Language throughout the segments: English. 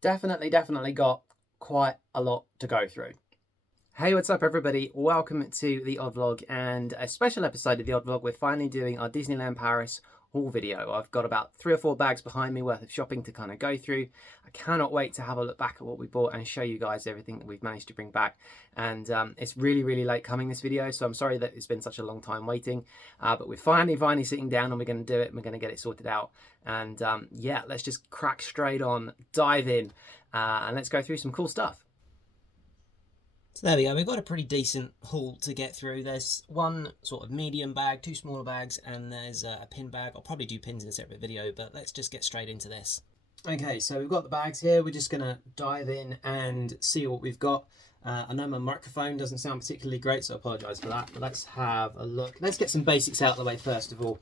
Definitely got quite a lot to go through. Hey, what's up, everybody? Welcome to the Odd Vlog and a special episode of the Odd Vlog. We're finally doing our Disneyland Paris haul video. I've got about 3 or 4 bags behind me worth of shopping to kind of go through. I cannot wait to have a look back at what we bought and show you guys everything that we've managed to bring back. And it's really late coming, this video, so I'm sorry that it's been such a long time waiting. But we're finally sitting down and we're going to do it and we're going to get it sorted out. And yeah, let's just crack straight on, dive in, and let's go through some cool stuff. So there we go, we've got a pretty decent haul to get through. There's one sort of medium bag, 2 smaller bags, and there's a pin bag. I'll probably do pins in a separate video, but let's just get straight into this. Okay, so we've got the bags here. We're just going to dive in and see what we've got. I know my microphone doesn't sound particularly great, so I apologise for that. But let's have a look. Let's get some basics out of the way first of all.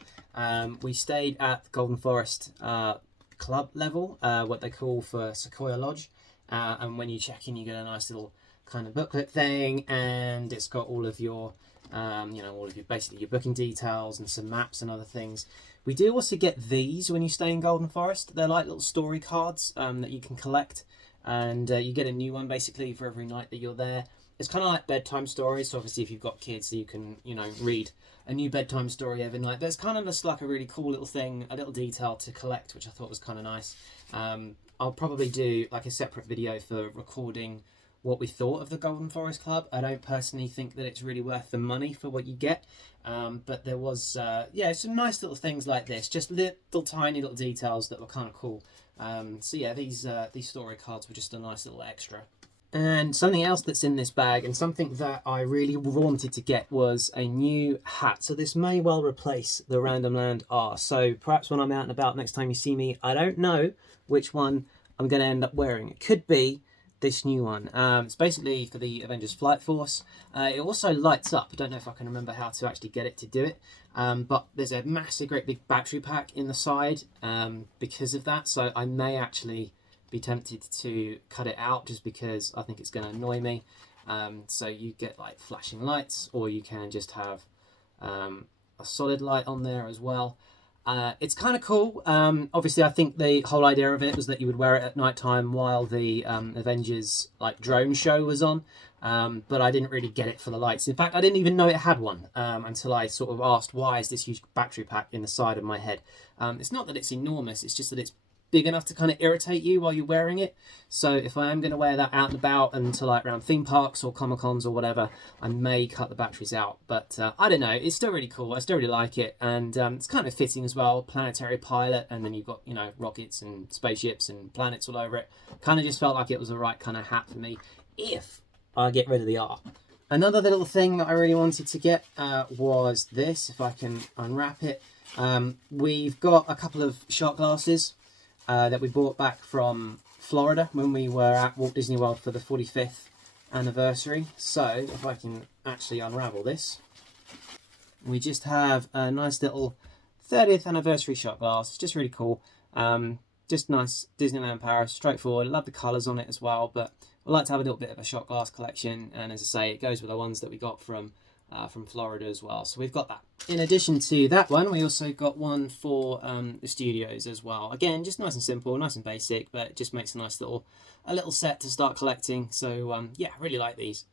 We stayed at the Golden Forest club level, what they call for Sequoia Lodge. And when you check in, you get a nice little kind of booklet thing, and it's got all of your all of your basically your booking details and some maps and other things. We do also get these when you stay in Golden Forest. They're like little story cards that you can collect, and you get a new one basically for every night that you're there. It's kind of like bedtime stories, so obviously if you've got kids, you can read a new bedtime story every night. But it's kind of just like a really cool little thing, a little detail to collect, which I thought was kind of nice. I'll probably do like a separate video for recording what we thought of the Golden Forest Club. I don't personally think that it's really worth the money for what you get, but there was some nice little things like this, just little tiny little details that were kind of cool. So yeah, these story cards were just a nice little extra. And something else that's in this bag, and something that I really wanted to get, was a new hat. So this may well replace the Random Land R. So perhaps when I'm out and about next time you see me, I don't know which one I'm going to end up wearing. It could be this new one. It's basically for the Avengers Flight Force. It also lights up. I don't know if I can remember how to actually get it to do it, but there's a massive great big battery pack in the side because of that, so I may actually be tempted to cut it out just because I think it's going to annoy me. So you get like flashing lights, or you can just have a solid light on there as well. It's kind of cool. Obviously, I think the whole idea of it was that you would wear it at night time while the Avengers drone show was on. But I didn't really get it for the lights. In fact, I didn't even know it had one until I sort of asked, why is this huge battery pack in the side of my head? It's not that it's enormous, it's just that it's big enough to kind of irritate you while you're wearing it. So if I am going to wear that out and about and to around theme parks or Comic Cons or whatever, I may cut the batteries out. But I don't know, it's still really cool. I still really like it, and it's kind of fitting as well. Planetary pilot, and then you've got rockets and spaceships and planets all over it. Kind of just felt like it was the right kind of hat for me if I get rid of the R. Another little thing that I really wanted to get was this, if I can unwrap it. We've got a couple of shot glasses that we brought back from Florida when we were at Walt Disney World for the 45th anniversary. So if I can actually unravel this, we just have a nice little 30th anniversary shot glass. It's just really cool. Just nice Disneyland Paris, straightforward. I love the colours on it as well, but I like to have a little bit of a shot glass collection, and as I say, it goes with the ones that we got from Florida as well. So we've got that. In addition to that one, we also got one for the studios as well. Again, just nice and simple, nice and basic, but it just makes a nice little set to start collecting. So yeah, really like these.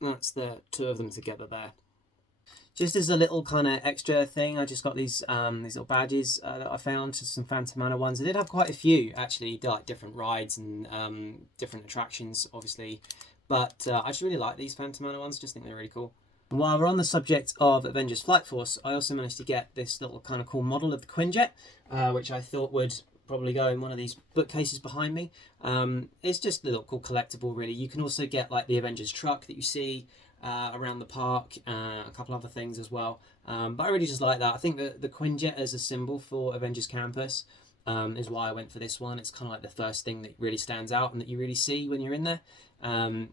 That's the 2 of them together there. Just as a little kind of extra thing, I just got these little badges that I found, just some Phantom Manor ones. I did have quite a few actually, like different rides and different attractions, obviously. But I just really like these Phantom Manor ones. Just think they're really cool. And while we're on the subject of Avengers Flight Force, I also managed to get this little kind of cool model of the Quinjet, which I thought would probably go in one of these bookcases behind me. It's just a little cool collectible, really. You can also get like the Avengers truck that you see around the park, a couple other things as well. But I really just like that. I think that the Quinjet as a symbol for Avengers Campus is why I went for this one. It's kind of like the first thing that really stands out and that you really see when you're in there.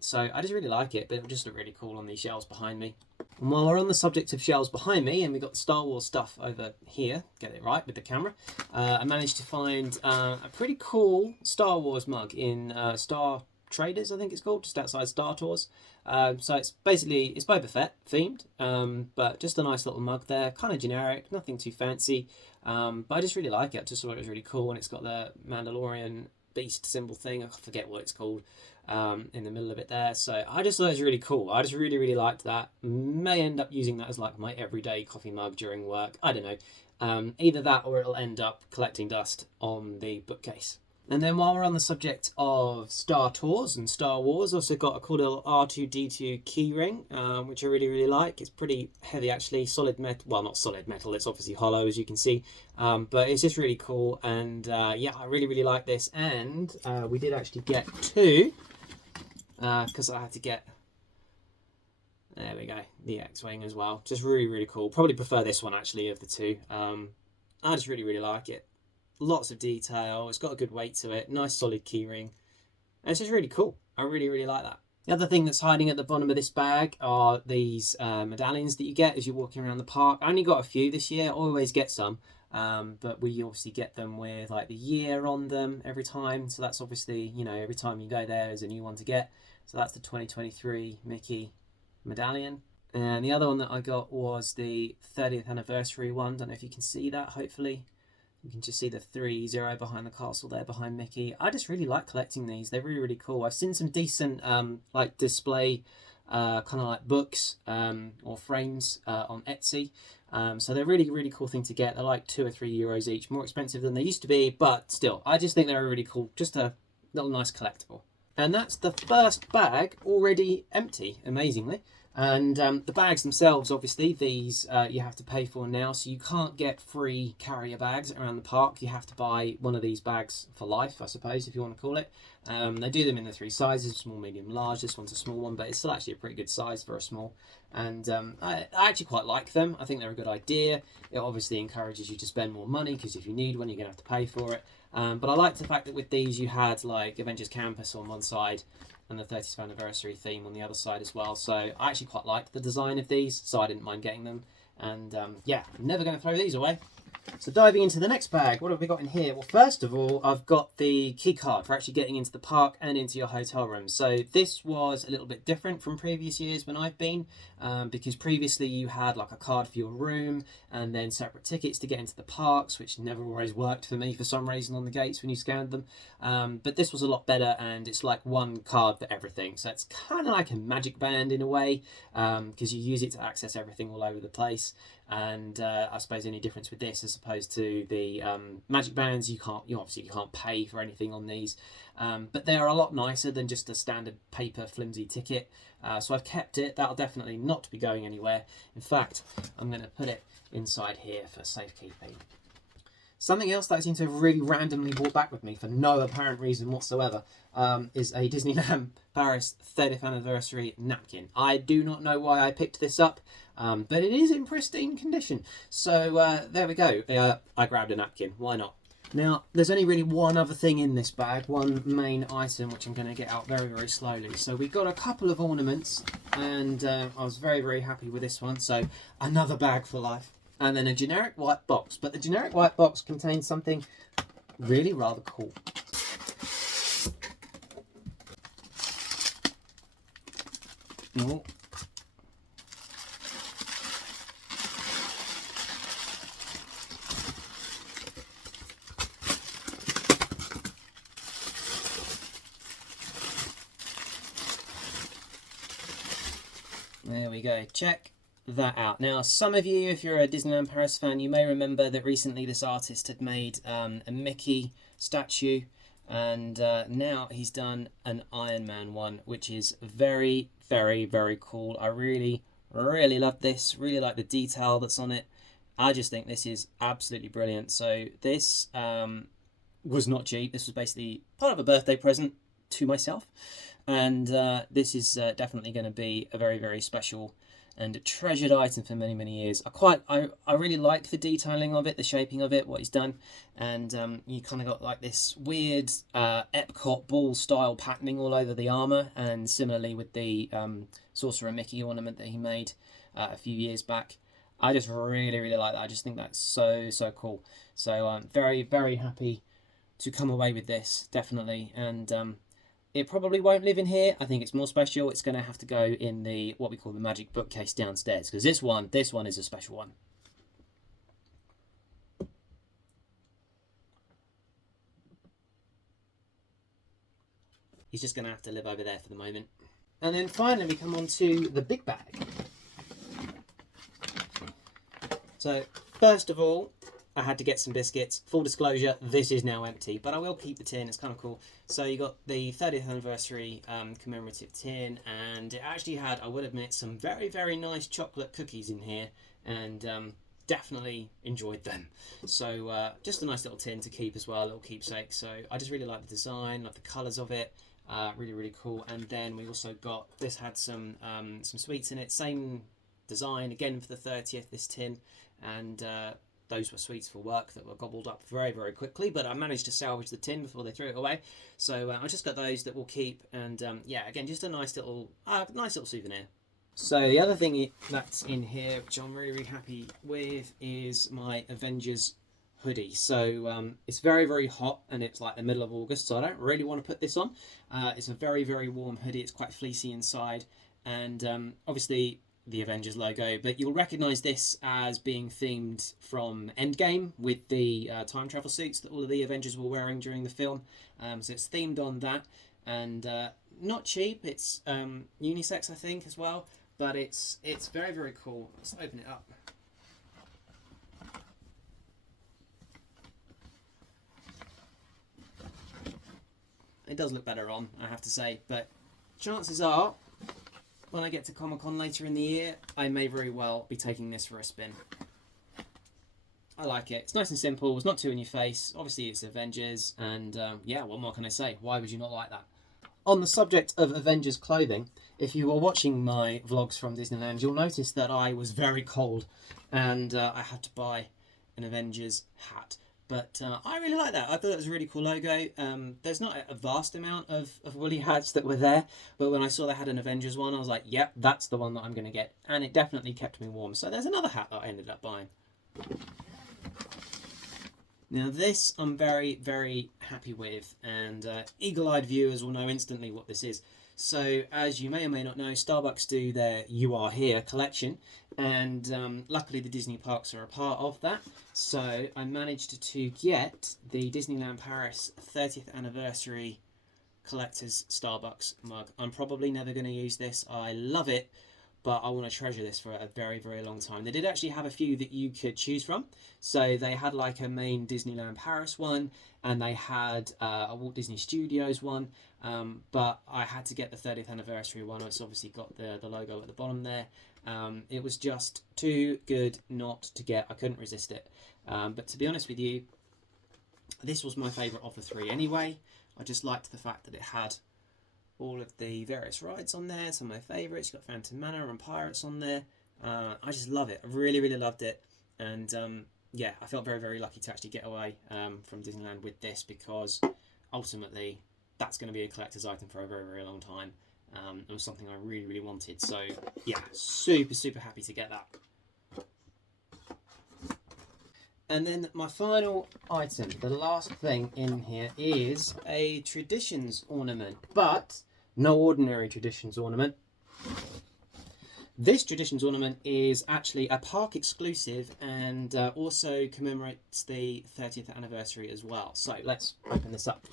So I just really like it, but it would just look really cool on these shelves behind me. And while we're on the subject of shelves behind me, and we've got the Star Wars stuff over here, get it right with the camera, I managed to find a pretty cool Star Wars mug in Star Traders, I think it's called, just outside Star Tours. So it's Boba Fett themed, but just a nice little mug there, kind of generic, nothing too fancy, but I just really like it. I just thought it was really cool, and it's got the Mandalorian beast symbol thing. I forget what it's called, in the middle of it there. So I just thought it was really cool. I just really liked that. May end up using that as like my everyday coffee mug during work. I don't know. Either that or it'll end up collecting dust on the bookcase. And then while we're on the subject of Star Tours and Star Wars, also got a cool little R2-D2 keyring, which I really like. It's pretty heavy actually, solid metal. Well, not solid metal, it's obviously hollow as you can see, but it's just really cool. And yeah, I really like this. And we did actually get two, because I had to get, there we go, the X-Wing as well. Just really cool. Probably prefer this one actually of the two. I just really like it. Lots of detail, it's got a good weight to it, nice solid keyring, and it's just really cool. I really like that. The other thing that's hiding at the bottom of this bag are these medallions that you get as you're walking around the park. I only got a few this year, I always get some, but we obviously get them with like the year on them every time, so that's obviously, you know, every time you go there there's a new one to get. So that's the 2023 Mickey medallion. And the other one that I got was the 30th anniversary one. Don't know if you can see that, hopefully. You can just see the 3-0 behind the castle there, behind Mickey. I just really like collecting these. They're really cool. I've seen some decent like display kind of like books or frames on Etsy. So they're really cool thing to get. They're like €2 or €3 each, more expensive than they used to be, but still, I just think they're really cool. Just a little nice collectible. And that's the first bag already empty, amazingly. And the bags themselves, obviously, these you have to pay for now, so you can't get free carrier bags around the park. You have to buy one of these bags for life, I suppose, if you want to call it. They do them in the 3 sizes, small, medium, large. This one's a small one, but it's still actually a pretty good size for a small. And I actually quite like them. I think they're a good idea. It obviously encourages you to spend more money, because if you need one, you're going to have to pay for it. But I like the fact that with these you had like Avengers Campus on one side and the 30th anniversary theme on the other side as well. So I actually quite liked the design of these, so I didn't mind getting them. And yeah, I'm never going to throw these away. So diving into the next bag, what have we got in here? Well, first of all, I've got the key card for actually getting into the park and into your hotel room. So this was a little bit different from previous years when I've been, because previously you had like a card for your room and then separate tickets to get into the parks, which never always worked for me for some reason on the gates when you scanned them. But this was a lot better, and it's like one card for everything. So it's kind of like a magic band in a way, because you use it to access everything all over the place. And I suppose the only difference with this as opposed to the magic bands, you obviously can't pay for anything on these, but they are a lot nicer than just a standard paper flimsy ticket. So I've kept it. That'll definitely not be going anywhere. In fact, I'm going to put it inside here for safekeeping. Something else that I seem to have really randomly brought back with me for no apparent reason whatsoever is a Disneyland Paris 30th anniversary napkin. I do not know why I picked this up, but it is in pristine condition. So there we go. I grabbed a napkin. Why not? Now, there's only really one other thing in this bag, one main item, which I'm going to get out very slowly. So we've got a couple of ornaments, and I was very happy with this one. So another bag for life. And then a generic white box. But the generic white box contains something really rather cool. Oh. There we go. Check that out. Now, some of you, if you're a Disneyland Paris fan, you may remember that recently this artist had made a Mickey statue, and now he's done an Iron Man one, which is very cool. I really love this. Really like the detail that's on it. I just think this is absolutely brilliant. So this was not cheap. This was basically part of a birthday present to myself, and this is definitely going to be a very special and a treasured item for many years. I really like the detailing of it, the shaping of it, what he's done, and you kind of got like this weird Epcot ball style patterning all over the armor, and similarly with the Sorcerer Mickey ornament that he made a few years back. I just really like that. I just think that's so cool. So I'm very happy to come away with this, definitely. And it probably won't live in here. I think it's more special. It's going to have to go in the what we call the magic bookcase downstairs, because this one is a special one. he's just going to have to live over there for the moment. And then finally we come on to the big bag. So first of all, I had to get some biscuits. Full disclosure, this is now empty, but I will keep the tin. It's kind of cool. So you got the 30th anniversary commemorative tin, and it actually had, I will admit, some very, very nice chocolate cookies in here, and definitely enjoyed them. So just a nice little tin to keep as well, a little keepsake. So I just really like the design, like the colours of it. Really, really cool. And then we also got, this had some sweets in it. Same design again for the 30th, this tin, and those were sweets for work that were gobbled up very, very quickly, but I managed to salvage the tin before they threw it away. So I just got those that we'll keep, and yeah, again, just a nice little souvenir. So the other thing that's in here, which I'm really, really happy with, is my Avengers hoodie. So it's very, very hot, and it's like the middle of August, so I don't really want to put this on. It's a very, very warm hoodie. It's quite fleecy inside, and obviously the Avengers logo, but you'll recognise this as being themed from Endgame with the time travel suits that all of the Avengers were wearing during the film. So it's themed on that, and not cheap. It's unisex, I think, as well, but it's very, very cool. Let's open it up. It does look better on, I have to say, but chances are, when I get to Comic-Con later in the year, I may very well be taking this for a spin. I like it. It's nice and simple. It's not too in your face. Obviously, it's Avengers, and yeah, what more can I say? Why would you not like that? On the subject of Avengers clothing, if you were watching my vlogs from Disneyland, you'll notice that I was very cold, and I had to buy an Avengers hat. But I really like that. I thought it was a really cool logo. There's not a vast amount of woolly hats that were there, but when I saw they had an Avengers one, I was like, yep, that's the one that I'm going to get. And it definitely kept me warm. So there's another hat that I ended up buying. Now this I'm very, very happy with, and eagle-eyed viewers will know instantly what this is. So as you may or may not know, Starbucks do their You Are Here collection, and luckily the Disney parks are a part of that. So I managed to get the Disneyland Paris 30th anniversary collector's Starbucks mug. I'm probably never going to use this. I love it, but I want to treasure this for a very, very long time. They did actually have a few that you could choose from. So they had like a main Disneyland Paris one, and they had a Walt Disney Studios one, but I had to get the 30th anniversary one. It's obviously got the logo at the bottom there. It was just too good not to get. I couldn't resist it. But to be honest with you, this was my favourite of the three anyway. I just liked the fact that it had all of the various rides on there, some of my favourites. You've got Phantom Manor and Pirates on there. I just love it. I really, really loved it. And yeah, I felt very, very lucky to actually get away from Disneyland with this, because ultimately that's going to be a collector's item for a very, very long time. It was something I really, really wanted. So yeah, super, super happy to get that. And then my final item, the last thing in here, is a Traditions ornament, but no ordinary Traditions ornament. This Traditions ornament is actually a park exclusive, and also commemorates the 30th anniversary as well. So let's open this up.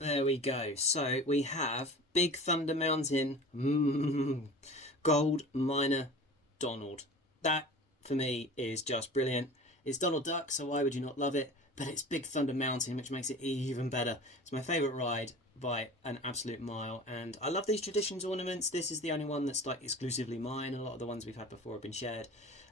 There we go. So we have Big Thunder Mountain Gold Miner Donald. That, for me, is just brilliant. It's Donald Duck, so why would you not love it? But it's Big Thunder Mountain, which makes it even better. It's my favourite ride by an absolute mile, and I love these Traditions ornaments. This is the only one that's like exclusively mine. A lot of the ones we've had before have been shared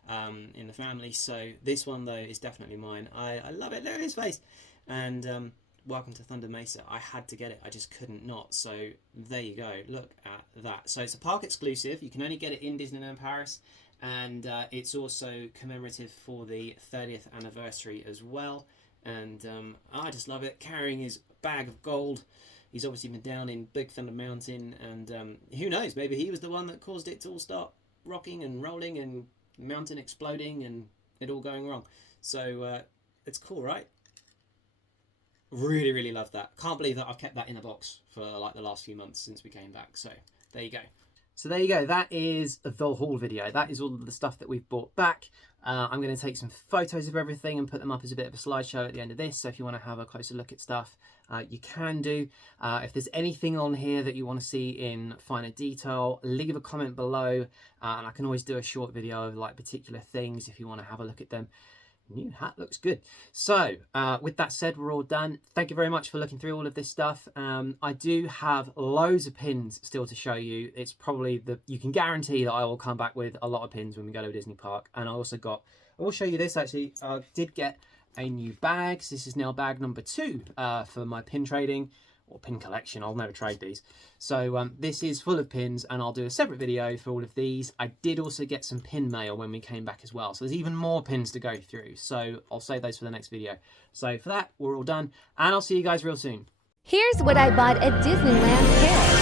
in the family, so this one though is definitely mine. I love it. Look at his face. And welcome to Thunder Mesa. I had to get it. I just couldn't not. So there you go. Look at that. So it's a park exclusive. You can only get it in Disneyland Paris, and it's also commemorative for the 30th anniversary as well. And I just love it. Carrying his bag of gold, He's obviously been down in Big Thunder Mountain, and who knows, maybe he was the one that caused it to all start rocking and rolling and mountain exploding and it all going wrong. So it's cool, right? Really, really love that. Can't believe that I've kept that in a box for like the last few months since we came back. So there you go. So there you go. That is the haul video. That is all of the stuff that we've brought back. I'm going to take some photos of everything and put them up as a bit of a slideshow at the end of this. So if you want to have a closer look at stuff, you can do. If there's anything on here that you want to see in finer detail, leave a comment below, and I can always do a short video of like particular things if you want to have a look at them. New hat looks good. So with that said, we're all done. Thank you very much for looking through all of this stuff. I do have loads of pins still to show you. It's probably you can guarantee that I will come back with a lot of pins when we go to a Disney park. And I will show you this actually. I did get a new bag. So this is now bag number 2 for my pin trading or pin collection. I'll never trade these. So this is full of pins, and I'll do a separate video for all of these. I did also get some pin mail when we came back as well. So there's even more pins to go through. So I'll save those for the next video. So for that, we're all done, and I'll see you guys real soon. Here's what I bought at Disneyland Paris.